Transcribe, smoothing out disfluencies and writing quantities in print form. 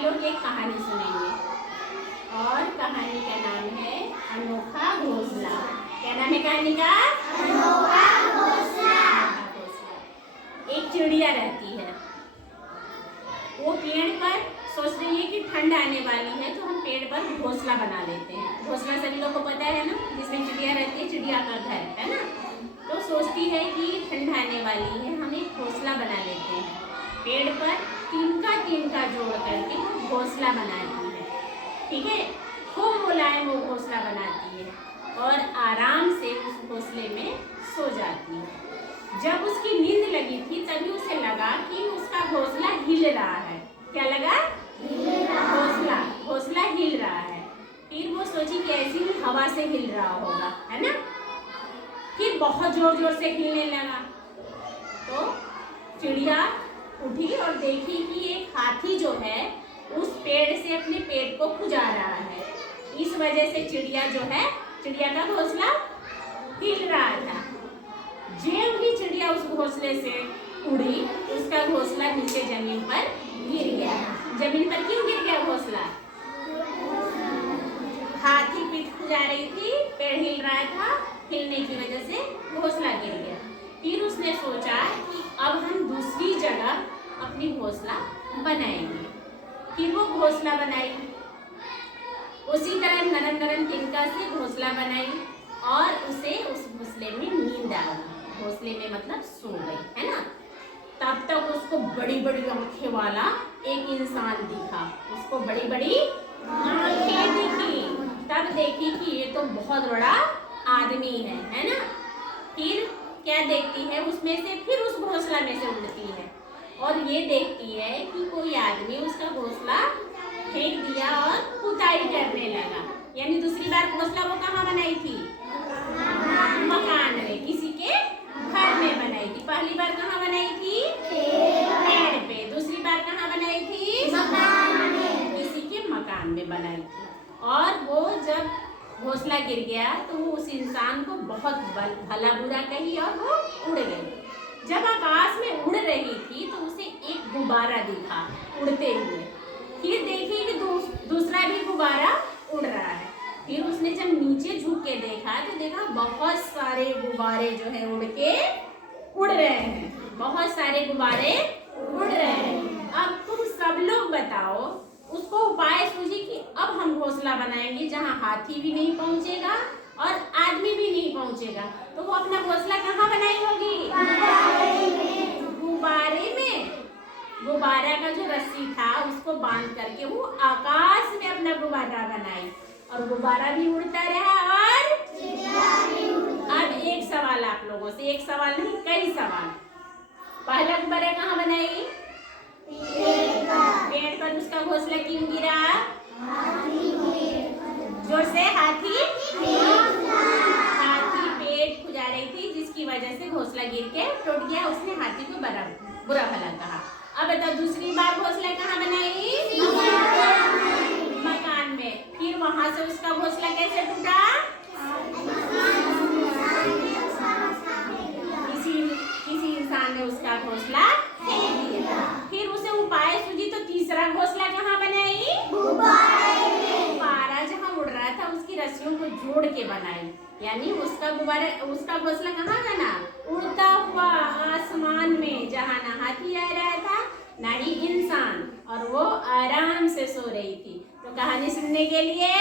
लोग एक कहानी सुनेंगे और कहानी का नाम है अनोखा घोंसला। क्या नाम है कहानी का? अनोखा घोंसला। एक चिड़िया रहती है, वो पेड़ पर सोच रही है कि ठंड आने वाली है तो हम पेड़ पर घोंसला बना लेते हैं। घोंसला सभी लोग को पता है ना, जिसमें चिड़िया रहती है, चिड़िया का घर है ना। तो सोचती है कि ठंड आने वाली है, हम एक घोंसला बना लेते हैं। पेड़ पर तिनका जोड़ करके वो घोंसला बनाती है। ठीक है, खूब मुलायम वो घोंसला बनाती है और आराम से उस घोंसले में सो जाती है। जब उसकी नींद लगी थी तभी उसे लगा कि उसका घोंसला हिल रहा है। क्या लगा? घोंसला हिल रहा है। फिर वो सोची कि ऐसी ही हवा से हिल रहा होगा, है ना। फिर बहुत जोर जोर से हिलने लगा तो चिड़िया उठी और देखी कि एक हाथी जो है उस पेड़ से अपने पेट को खुजा रहा है। इस वजह से चिड़िया का घोंसला हिल रहा था। ज्यों ही चिड़िया उस घोंसले से उड़ी, उसका घोंसला नीचे जमीन पर गिर गया। जमीन पर क्यों गिर गया घोंसला? हाथी पीठ खुजा रही थी, पेड़ हिल रहा था, हिलने की वजह से घोंसला गिर गया। फिर उसने सोचा कि अब हम दूसरी जगह अपनी घोंसला बनाएंगे। फिर वो घोंसला बनाई, उसी तरह नरम नरम तिनका से घोंसला बनाई और उसे उस घोंसले में नींद आ गई। घोंसले में मतलब सो गई, है ना। तब तक उसको बड़ी बड़ी आंखें वाला एक इंसान दिखा। उसको बड़ी बड़ी आंखें दिखी। तब देखी कि ये तो बहुत बड़ा आदमी है ना। फिर क्या देखती है, उसमें से फिर उस घोंसला में से उड़ती है और ये देखती है कि कोई आदमी उसका घोंसला फेंक दिया और पुताई करने लगा। यानी दूसरी बार घोंसला वो कहाँ बनाई थी? मकान में, किसी के घर में बनाई थी। पहली बार कहाँ बनाई थी? पेड़ पे। दूसरी बार कहाँ बनाई थी? मकान में। किसी के मकान में बनाई थी। और वो जब घोंसला गिर गया तो वो उस इंसान को बहुत भला बुरा कही और वो उड़ गई। जब आकाश में उड़ रही थी तो उसे एक गुब्बारा दिखा उड़ते हुए। फिर देखी कि दूसरा भी गुब्बारा उड़ रहा है। फिर उसने जब नीचे झुक के देखा तो देखा बहुत सारे गुब्बारे जो है उड़ रहे हैं। बहुत सारे गुब्बारे उड़ रहे हैं। अब तुम सब लोग बताओ, उसको उपाय सूझी कि अब हम घोंसला बनाएंगे जहाँ हाथी भी नहीं पहुँचेगा और आदमी भी नहीं पहुँचेगा। तो वो अपना घोंसला कहाँ बनाई होगी? गुब्बारे में। गुब्बारा का जो रस्सी था उसको बांध करके वो आकाश में अपना गुब्बारा बनाई और गुब्बारा भी उड़ता रहा और अब एक सवाल आप लोगों से, एक सवाल नहीं कई सवाल। पहला गुब्बारा कहाँ बनाई? पेड़ पर। उसका घोंसला क्यों गिरा? जोर से हाथी पेट खुजा रही थी जिसकी वजह से घोंसला गिर के टूट गया। उसने हाथी को बुरा भला कहा। अब बताओ दूसरी बार घोंसला कहाँ बनाई? मकान में। फिर वहां से उसका घोंसला कैसे टूटा? किसी इंसान ने उसका घोंसला फेंक दिया। फिर उसे उपाय सूझी तो तीसरा घोंसला कहाँ बनाई? गुब्बारा जहाँ उड़ रहा था उसकी रस्सियों को जोड़ के बनाई। यानी उसका घोंसला कहाँ बना? उड़ता हुआ आसमान में, जहाँ ना हाथी आ रहा था ना ही इंसान, और वो आराम से सो रही थी। तो कहानी सुनने के लिए